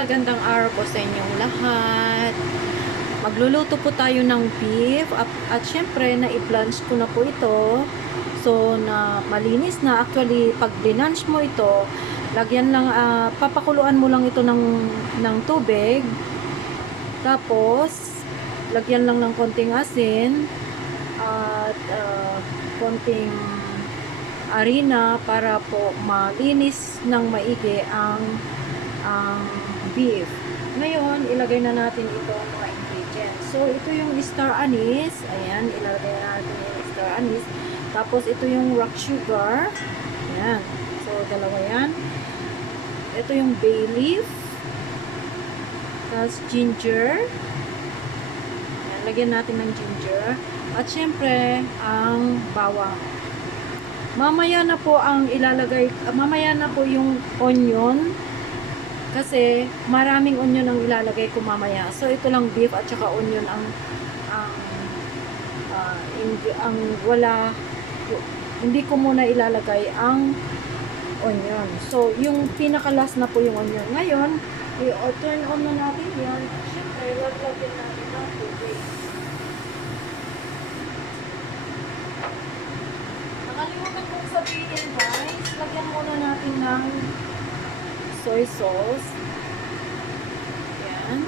magandang araw po sa inyong lahat. Magluluto po tayo ng beef at syempre na i-blanch ko na po ito. So na malinis na. Actually, pag blanch mo ito, lagyan lang papakuluan mo lang ito ng tubig. Tapos lagyan lang ng konting asin at konting harina para po malinis ng maigi ang beef. Ngayon, ilagay na natin ito mga ingredients. So, ito yung star anise. Ayan, ilagay na natin yung star anise. Tapos, ito yung rock sugar. Ayan. So, dalawa yan. Ito yung bay leaf. Tapos, ginger. Ayan, lagyan natin ng ginger. At, syempre, ang bawang. Mamaya na po ang ilalagay, mamaya na po yung onion. Kasi maraming onion ang ilalagay ko mamaya. So ito lang beef at saka onion ang wala, hindi ko muna ilalagay ang onion. So yung pinaka-last na po yung onion. Ngayon, i-turn on na natin yan. Siyempre, lagyan natin ng tubig. Nakalimutan kong sabihin guys, lagyan muna natin ng soy sauce. Ayan.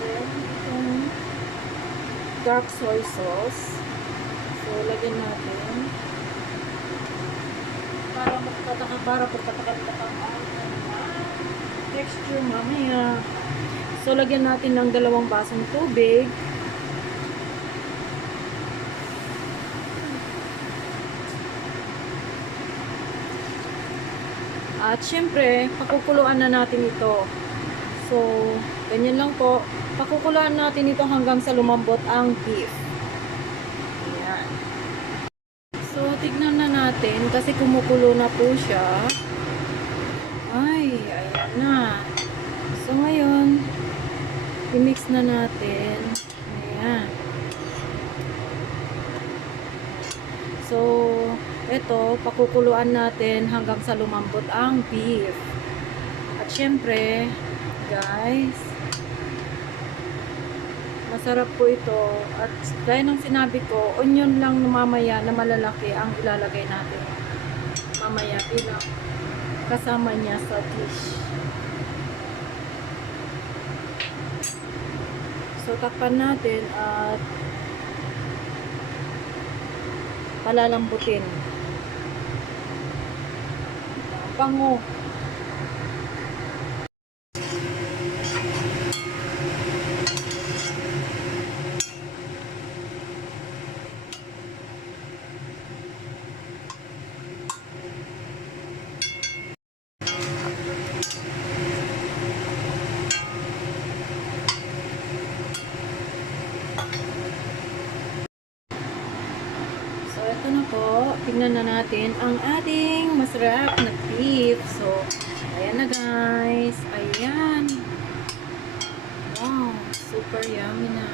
Then, itong dark soy sauce. So, lagyan natin. Para pagkatakal-takal ang texture mamaya. So, lagyan natin ng 2 basong tubig. At syempre, pakukuluan na natin ito. So, ganyan lang po. Pakukuluan natin ito hanggang sa lumambot ang beef. Ayan. So, tignan na natin kasi kumukulo na po siya. Ay, ayan na. So, ngayon, i-mix na natin. Ayan. So, ito, pakukuluan natin hanggang sa lumambot ang beef. At syempre, guys, masarap po ito. At gaya ng sinabi ko, onion lang mamaya na malalaki ang ilalagay natin mamaya bilang kasama niya sa dish. So, takpan natin at palalambutin. Bango. Ito na po, tingnan na natin ang ating masarap na beef. So, ayan na guys. Ayan. Wow, super yummy na.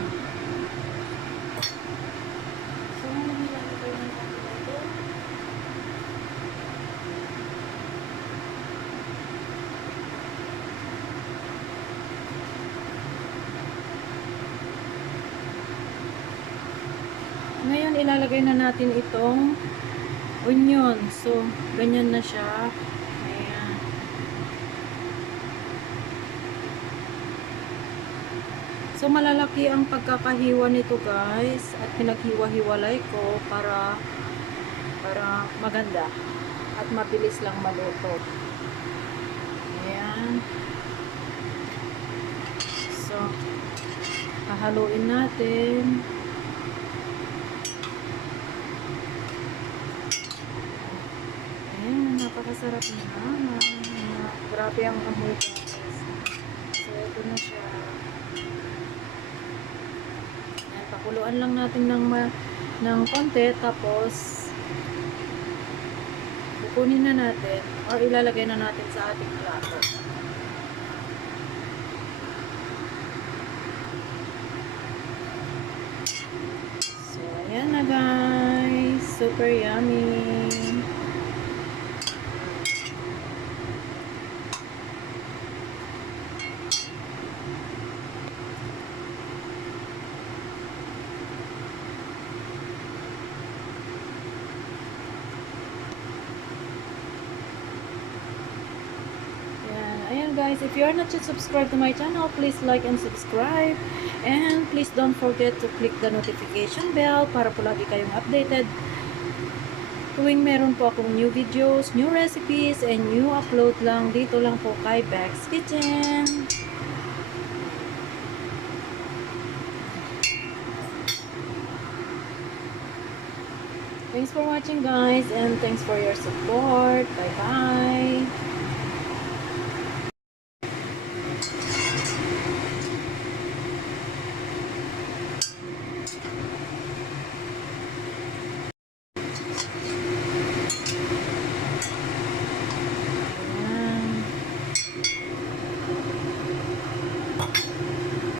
So, nilalagay na natin ito. Ngayon, ilalagay na natin itong onion. So, ganyan na siya. Ayan. So, malalaki ang pagkakahiwa nito guys. At pinaghiwa-hiwalay ko para maganda. At mabilis lang maluto. Ayan. So, hahaluin natin. Napakasarap na. Grabe ang amoy guys. So, ito na siya. Ayan, pakuluan lang natin ng konti. Tapos, kukunin na natin or ilalagay na natin sa ating plato. So, ayan na guys. Super yummy. guys. If you are not yet subscribed to my channel, please like and subscribe. And please don't forget to click the notification bell para po lagi kayong updated tuwing meron po akong new videos, new recipes, and new upload lang dito lang po kay Beck's Kitchen. Thanks for watching guys, and thanks for your support. Bye bye.